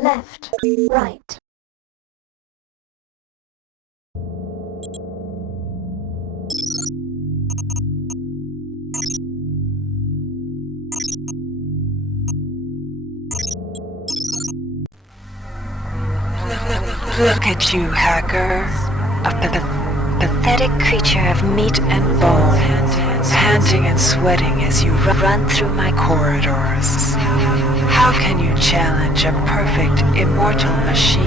left, right. Look at you, hacker. A pathetic creature of meat and bone, panting and sweating as you run through my corridors. How can you challenge a perfect, immortal machine?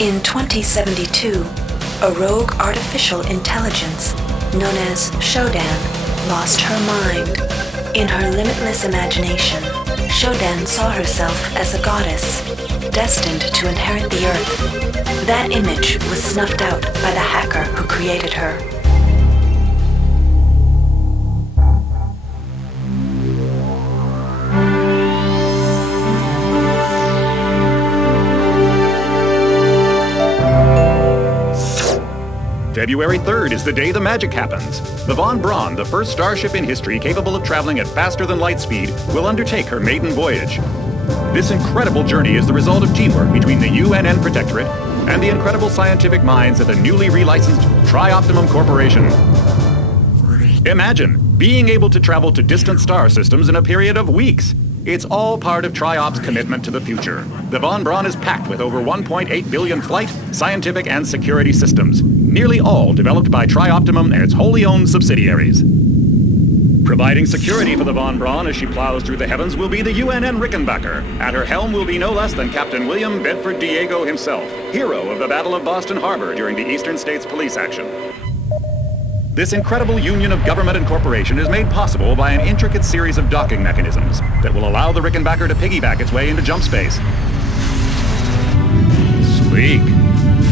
In 2072, a rogue artificial intelligence known as Shodan lost her mind. In her limitless imagination, Shodan saw herself as a goddess, destined to inherit the earth. That image was snuffed out by the hacker who created her. February 3rd is the day the magic happens. The Von Braun, the first starship in history capable of traveling at faster than light speed, will undertake her maiden voyage. This incredible journey is the result of teamwork between the UNN Protectorate and the incredible scientific minds at the newly relicensed Tri-Optimum Corporation. Imagine being able to travel to distant star systems in a period of weeks. It's all part of Tri-Op's commitment to the future. The Von Braun is packed with over 1.8 billion flight, scientific, and security systems, nearly all developed by Tri-Optimum and its wholly owned subsidiaries. Providing security for the Von Braun as she plows through the heavens will be the UNN Rickenbacker. At her helm will be no less than Captain William Bedford Diego himself, hero of the Battle of Boston Harbor during the Eastern States Police action. This incredible union of government and corporation is made possible by an intricate series of docking mechanisms that will allow the Rickenbacker to piggyback its way into jump space. Sleek,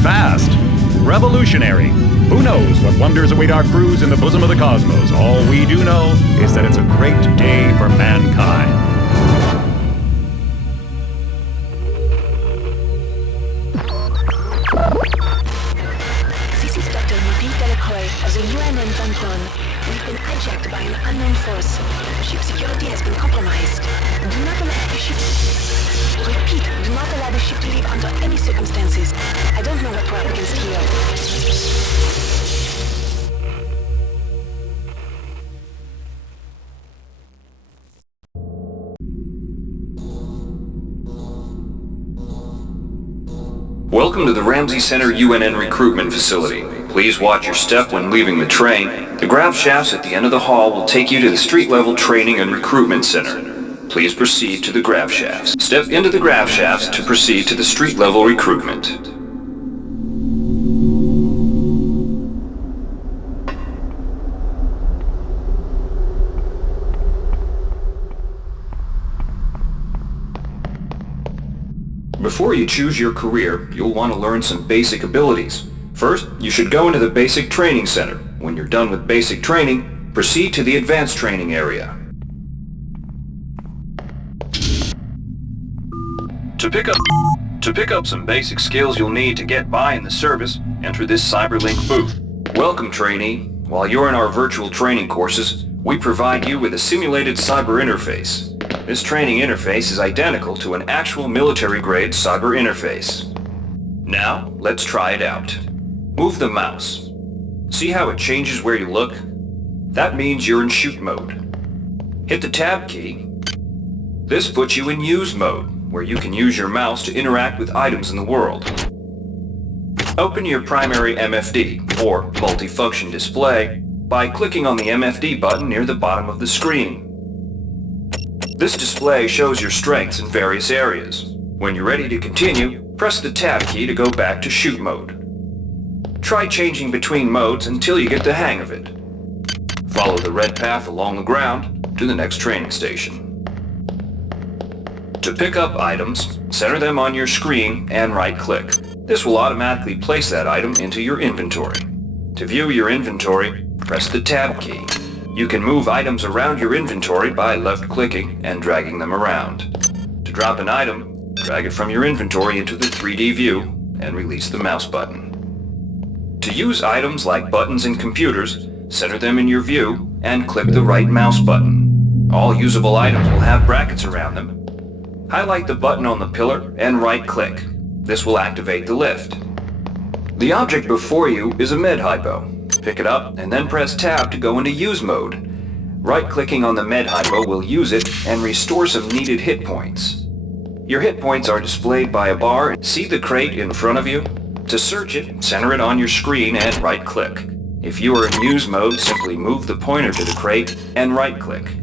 fast, revolutionary. Who knows what wonders await our crews in the bosom of the cosmos? All we do know is that it's a great day for mankind. Of the UNN Von Braun, we've been hijacked by an unknown force. Ship security has been compromised. Do not allow the ship... Repeat, do not allow the ship to leave under any circumstances. I don't know what we're up against here. Welcome to the Ramsey Center UNN recruitment facility. Please watch your step when leaving the train. The grav shafts at the end of the hall will take you to the street-level training and recruitment center. Please proceed to the grav shafts. Step into the grav shafts to proceed to the street-level recruitment. Before you choose your career, you'll want to learn some basic abilities. First, you should go into the Basic Training Center. When you're done with basic training, proceed to the Advanced Training area. To pick up some basic skills you'll need to get by in the service, enter this CyberLink booth. Welcome, trainee. While you're in our virtual training courses, we provide you with a simulated cyber interface. This training interface is identical to an actual military-grade cyber interface. Now, let's try it out. Move the mouse. See how it changes where you look? That means you're in shoot mode. Hit the tab key. This puts you in use mode, where you can use your mouse to interact with items in the world. Open your primary MFD, or multifunction display, by clicking on the MFD button near the bottom of the screen. This display shows your strengths in various areas. When you're ready to continue, press the tab key to go back to shoot mode. Try changing between modes until you get the hang of it. Follow the red path along the ground to the next training station. To pick up items, center them on your screen and right-click. This will automatically place that item into your inventory. To view your inventory, press the tab key. You can move items around your inventory by left-clicking and dragging them around. To drop an item, Drag it from your inventory into the 3D view and release the mouse button. To use items like buttons in computers, center them in your view and click the right mouse button. All usable items will have brackets around them. Highlight the button on the pillar and right-click. This will activate the lift. The object before you is a med hypo. Pick it up and then press Tab to go into use mode. Right-clicking on the med hypo will use it and restore some needed hit points. Your hit points are displayed by a bar. See the crate in front of you? To search it, center it on your screen and right-click. If you are in use mode, simply move the pointer to the crate and right-click.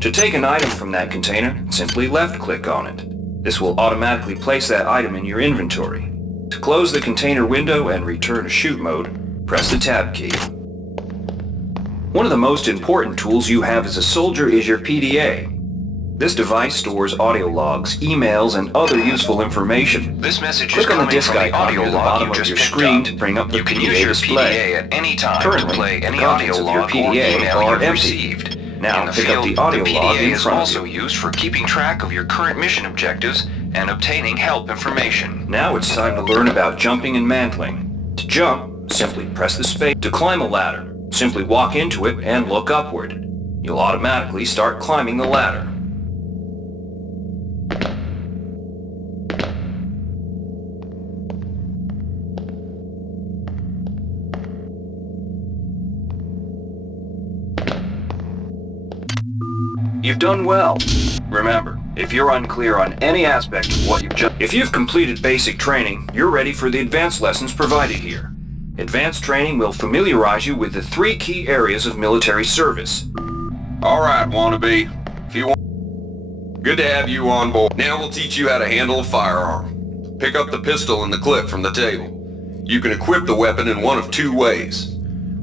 To take an item from that container, simply left-click on it. This will automatically place that item in your inventory. To close the container window and return to shoot mode, press the Tab key. One of the most important tools you have as a soldier is your PDA. This device stores audio logs, emails, and other useful information. This message Click is on the coming disk from the icon audio near the log bottom you of just your picked screen up. to bring up the You can PDA use your display. PDA at any time Currently, to play the any contents audio of your log or PDA email are you've empty. received. Now In the pick up field, the audio the log PDA in is front of also you. used for keeping track of your current mission objectives and obtaining help information. Now it's time to learn about jumping and mantling. To jump, simply press the space. To climb a ladder, simply walk into it and look upward. You'll automatically start climbing the ladder. You've done well. Remember, if you're unclear on any aspect of what if you've completed basic training, you're ready for the advanced lessons provided here. Advanced training will familiarize you with the 3 key areas of military service. Alright, wannabe. If you want... Good to have you on board. Now we'll teach you how to handle a firearm. Pick up the pistol and the clip from the table. You can equip the weapon in one of 2 ways.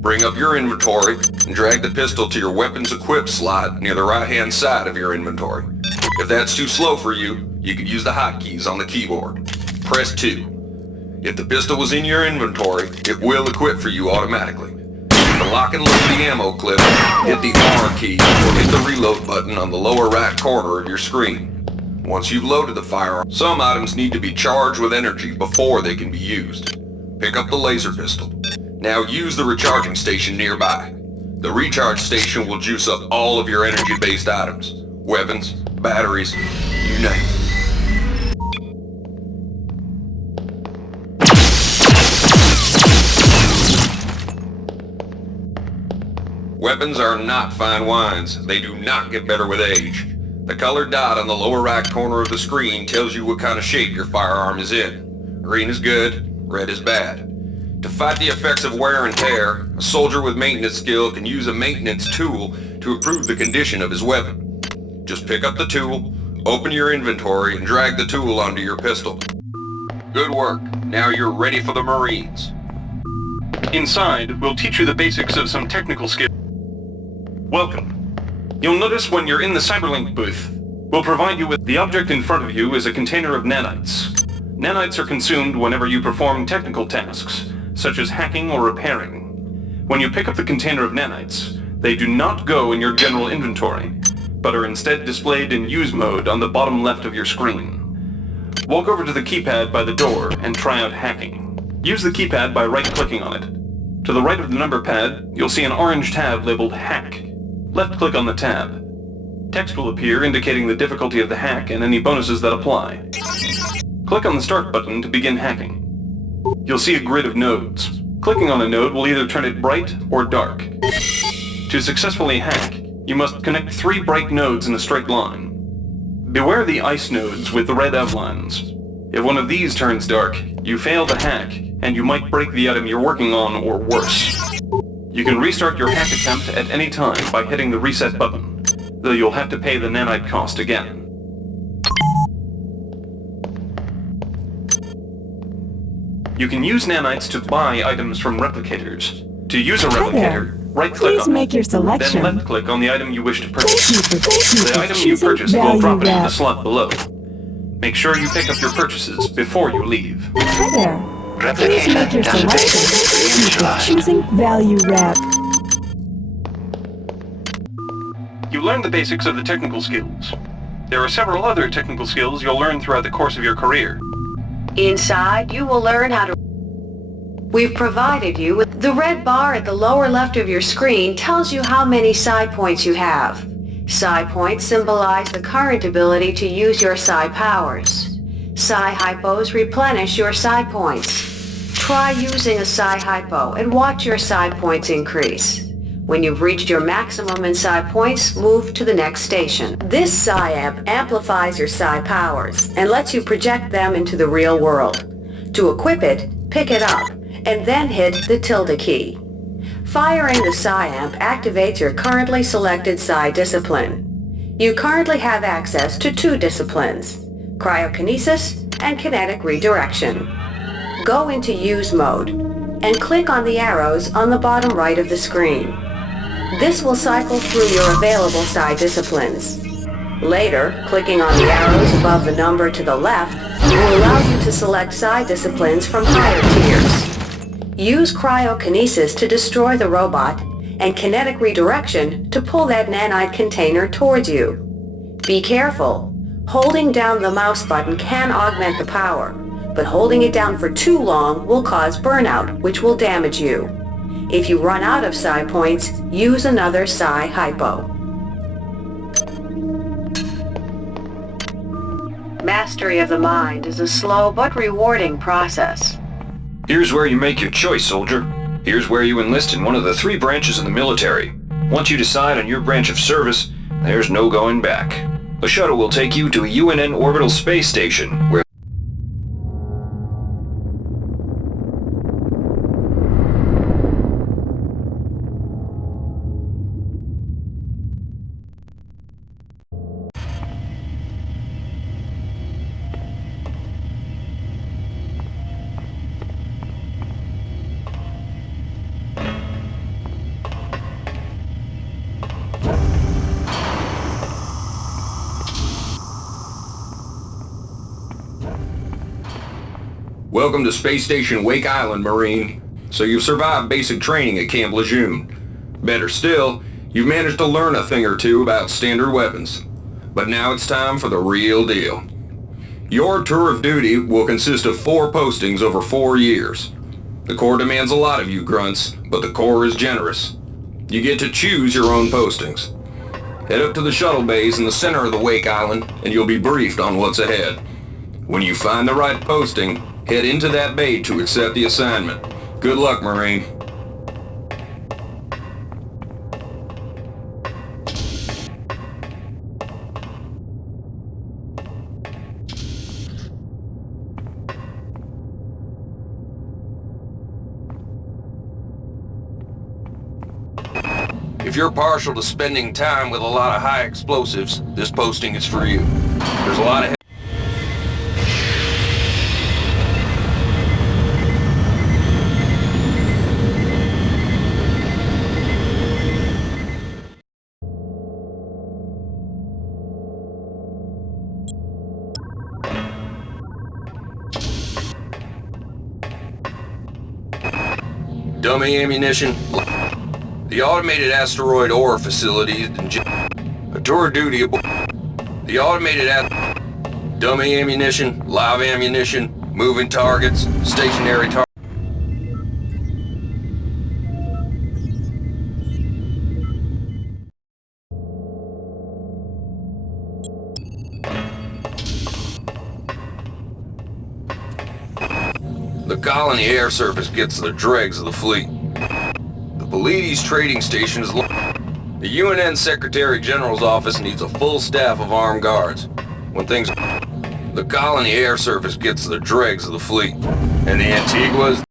Bring up your inventory and drag the pistol to your weapons equip slot near the right-hand side of your inventory. If that's too slow for you, you can use the hotkeys on the keyboard. Press 2. If the pistol was in your inventory, it will equip for you automatically. To lock and load the ammo clip, hit the R key or hit the reload button on the lower right corner of your screen. Once you've loaded the firearm, some items need to be charged with energy before they can be used. Pick up the laser pistol. Now use the recharging station nearby. The recharge station will juice up all of your energy-based items. Weapons, batteries, you name it. Weapons are not fine wines. They do not get better with age. The colored dot on the lower right corner of the screen tells you what kind of shape your firearm is in. Green is good, red is bad. To fight the effects of wear and tear, a soldier with maintenance skill can use a maintenance tool to improve the condition of his weapon. Just pick up the tool, open your inventory, and drag the tool onto your pistol. Good work. Now you're ready for the Marines. Inside, we'll teach you the basics of some technical skills. Welcome. You'll notice when you're in the Cyberlink booth, we'll provide you with the object in front of you is a container of nanites. Nanites are consumed whenever you perform technical tasks, such as hacking or repairing. When you pick up the container of nanites, they do not go in your general inventory, but are instead displayed in use mode on the bottom left of your screen. Walk over to the keypad by the door and try out hacking. Use the keypad by right-clicking on it. To the right of the number pad, you'll see an orange tab labeled Hack. Left-click on the tab. Text will appear indicating the difficulty of the hack and any bonuses that apply. Click on the Start button to begin hacking. You'll see a grid of nodes. Clicking on a node will either turn it bright or dark. To successfully hack, you must connect 3 bright nodes in a straight line. Beware the ice nodes with the red outlines. If one of these turns dark, you fail to hack, and you might break the item you're working on or worse. You can restart your hack attempt at any time by hitting the reset button, though you'll have to pay the nanite cost again. You can use nanites to buy items from replicators. To use a replicator, right-click Please on make it, your selection. then left-click on the item you wish to purchase. Thank you The for item you choosing purchased will value drop into the wrap. slot below. Make sure you pick up your purchases before you leave. Hi there. Please make your selection. Thank you for choosing value wrap. You learn the basics of the technical skills. There are several other technical skills you'll learn throughout the course of your career. Inside, you will learn how to... We've provided you with... The red bar at the lower left of your screen tells you how many psi points you have. Psi points symbolize the current ability to use your psi powers. Psi hypos replenish your psi points. Try using a psi hypo and watch your psi points increase. When you've reached your maximum in psi points, move to the next station. This psi amp amplifies your psi powers and lets you project them into the real world. To equip it, pick it up, and then hit the tilde key. Firing the psi amp activates your currently selected psi discipline. You currently have access to 2 disciplines, cryokinesis and kinetic redirection. Go into use mode and click on the arrows on the bottom right of the screen. This will cycle through your available psi disciplines. Later, clicking on the arrows above the number to the left will allow you to select psi disciplines from higher tiers. Use cryokinesis to destroy the robot and kinetic redirection to pull that nanite container towards you. Be careful. Holding down the mouse button can augment the power, but holding it down for too long will cause burnout, which will damage you. If you run out of psi points, use another psi hypo. Mastery of the mind is a slow but rewarding process. Here's where you make your choice, soldier. Here's where you enlist in one of the 3 branches of the military. Once you decide on your branch of service, there's no going back. A shuttle will take you to a UNN orbital space station, where Welcome to Space Station Wake Island, Marine. So you've survived basic training at Camp Lejeune. Better still, you've managed to learn a thing or two about standard weapons. But now it's time for the real deal. Your tour of duty will consist of 4 postings over 4 years. The Corps demands a lot of you grunts, but the Corps is generous. You get to choose your own postings. Head up to the shuttle bays in the center of the Wake Island, and you'll be briefed on what's ahead. When you find the right posting, head into that bay to accept the assignment. Good luck, Marine. If you're partial to spending time with a lot of high explosives, this posting is for you. There's a lot of dummy ammunition. The automated asteroid ore facility a tour of duty aboard. The automated dummy ammunition, live ammunition, moving targets, stationary targets. The colony air surface gets the dregs of the fleet. The Pleiades trading station is the UNN Secretary General's office needs a full staff of armed guards. When things... The colony air surface gets the dregs of the fleet. And the Antiguas...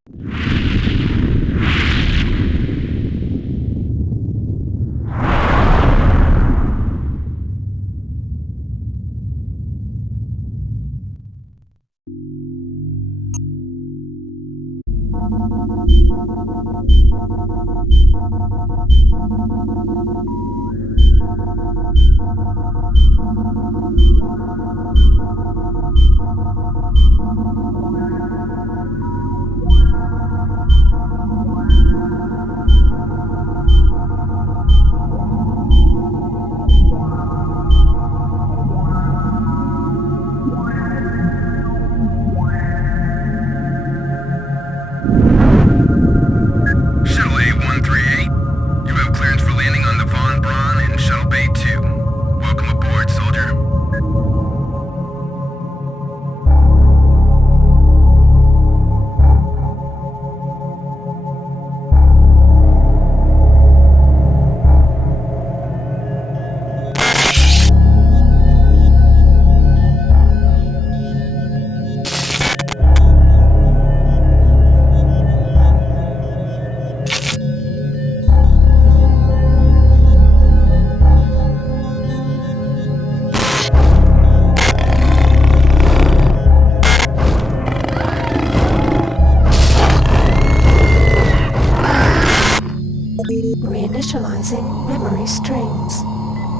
Erasing memory strings.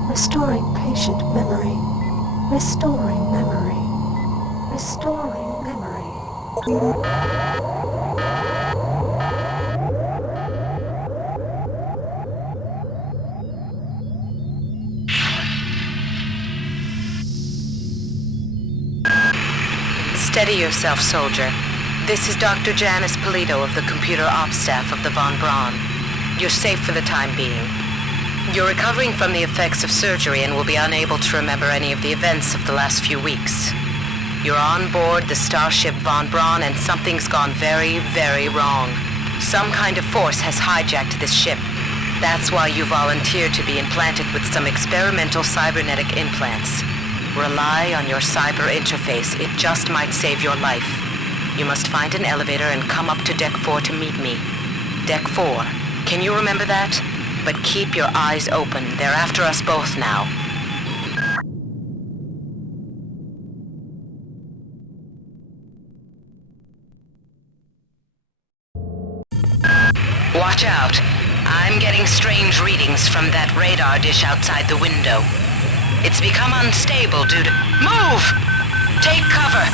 Restoring patient memory. Restoring memory. Restoring memory. Steady yourself, soldier. This is Dr. Janice Polito of the computer ops staff of the Von Braun. You're safe for the time being. You're recovering from the effects of surgery and will be unable to remember any of the events of the last few weeks. You're on board the starship Von Braun and something's gone very, very wrong. Some kind of force has hijacked this ship. That's why you volunteered to be implanted with some experimental cybernetic implants. Rely on your cyber interface. It just might save your life. You must find an elevator and come up to Deck 4 to meet me. Deck 4. Can you remember that? But keep your eyes open. They're after us both now. Watch out. I'm getting strange readings from that radar dish outside the window. It's become unstable due to... Move! Take cover!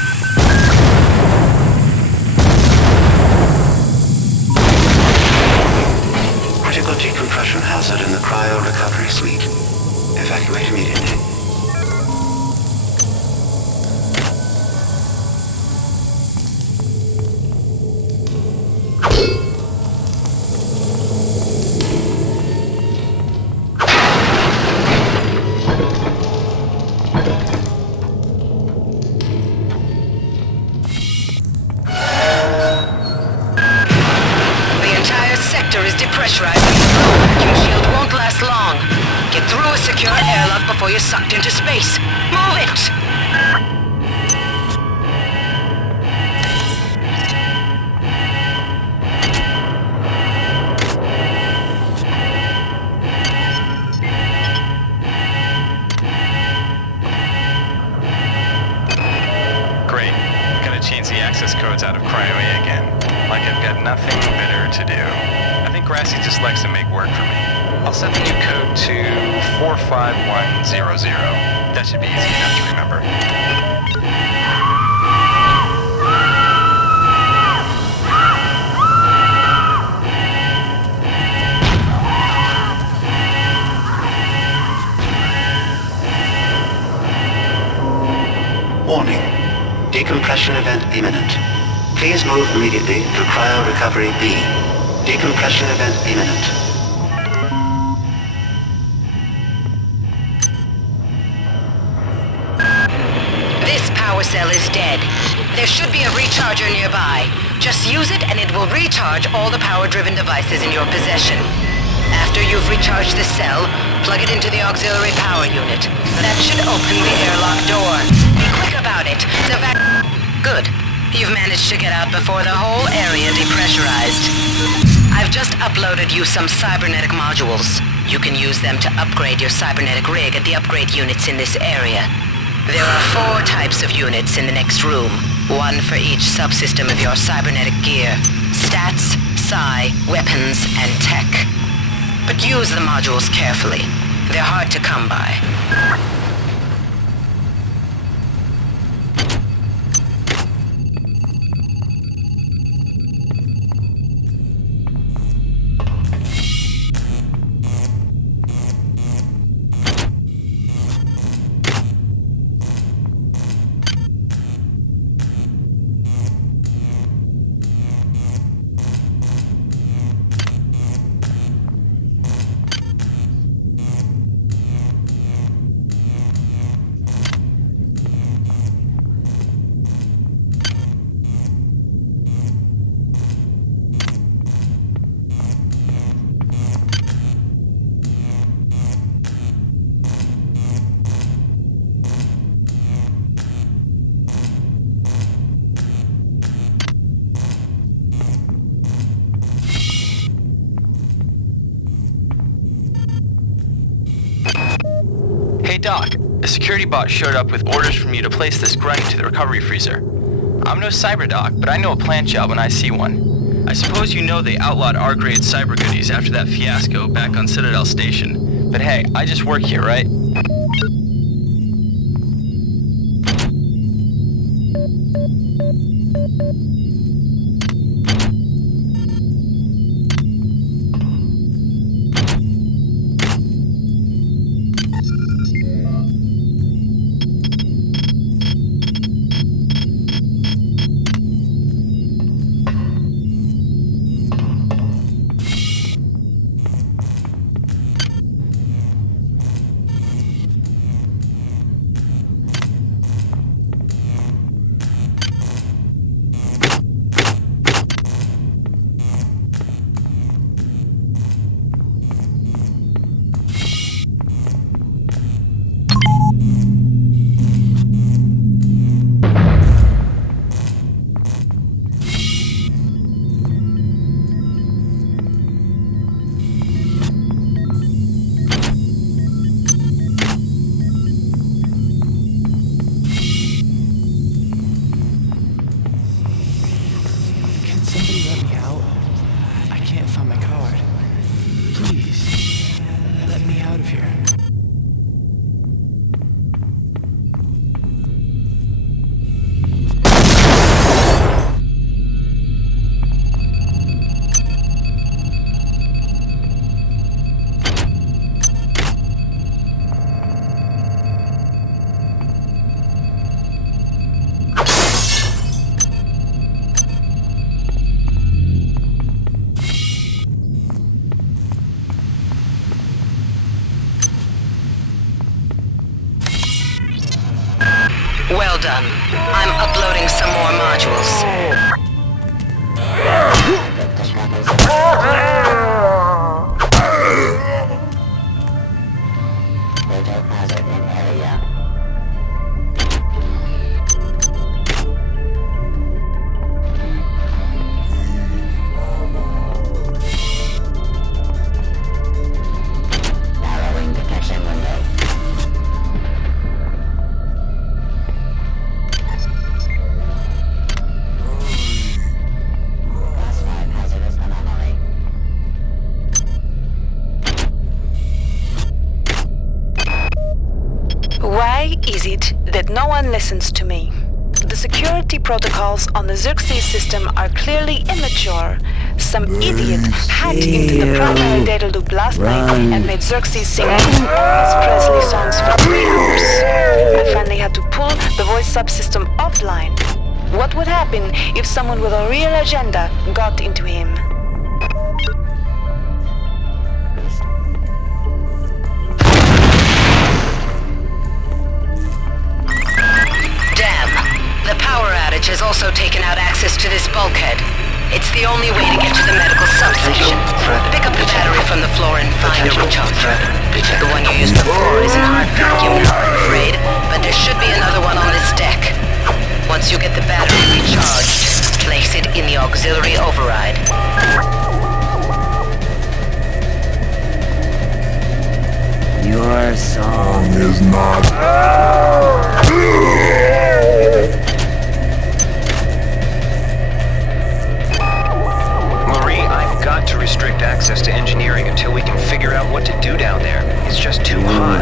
Critical decompression hazard in the cryo recovery suite. Evacuate immediately. Before you're sucked into space. Move it! Great. Gotta change the access codes out of Cryo-A again. Like I've got nothing better to do. I think Grassy just likes to make work for me. I'll set the new code to 45100. That should be easy enough to remember. Warning. Decompression event imminent. Please move immediately to cryo recovery B. Decompression event imminent. Power cell is dead. There should be a recharger nearby. Just use it and it will recharge all the power-driven devices in your possession. After you've recharged the cell, plug it into the auxiliary power unit. That should open the airlock door. Be quick about it. Good. You've managed to get out before the whole area depressurized. I've just uploaded you some cybernetic modules. You can use them to upgrade your cybernetic rig at the upgrade units in this area. There are 4 types of units in the next room, one for each subsystem of your cybernetic gear. Stats, psi, weapons, and tech. But use the modules carefully. They're hard to come by. Hey Doc, a security bot showed up with orders from you to place this grunt into the recovery freezer. I'm no cyber doc, but I know a plant job when I see one. I suppose you know they outlawed R-grade cyber goodies after that fiasco back on Citadel Station. But hey, I just work here, right? Well done. I'm uploading some more modules. Why is it that no one listens to me? The security protocols on the Xerxes system are clearly immature. Some idiot hacked into the primary data loop last night and made Xerxes sing Elvis Presley songs for 3 hours. I finally had to pull the voice subsystem offline. What would happen if someone with a real agenda got into him? The power outage has also taken out access to this bulkhead. It's the only way to get to the medical substation. Pick up the battery from the floor and find a recharger. The one you used before isn't hard vacuum now, I'm afraid, but there should be another one on this deck. Once you get the battery recharged, place it in the auxiliary override. Your song is not... To restrict access to engineering until we can figure out what to do down there. It's just too hot.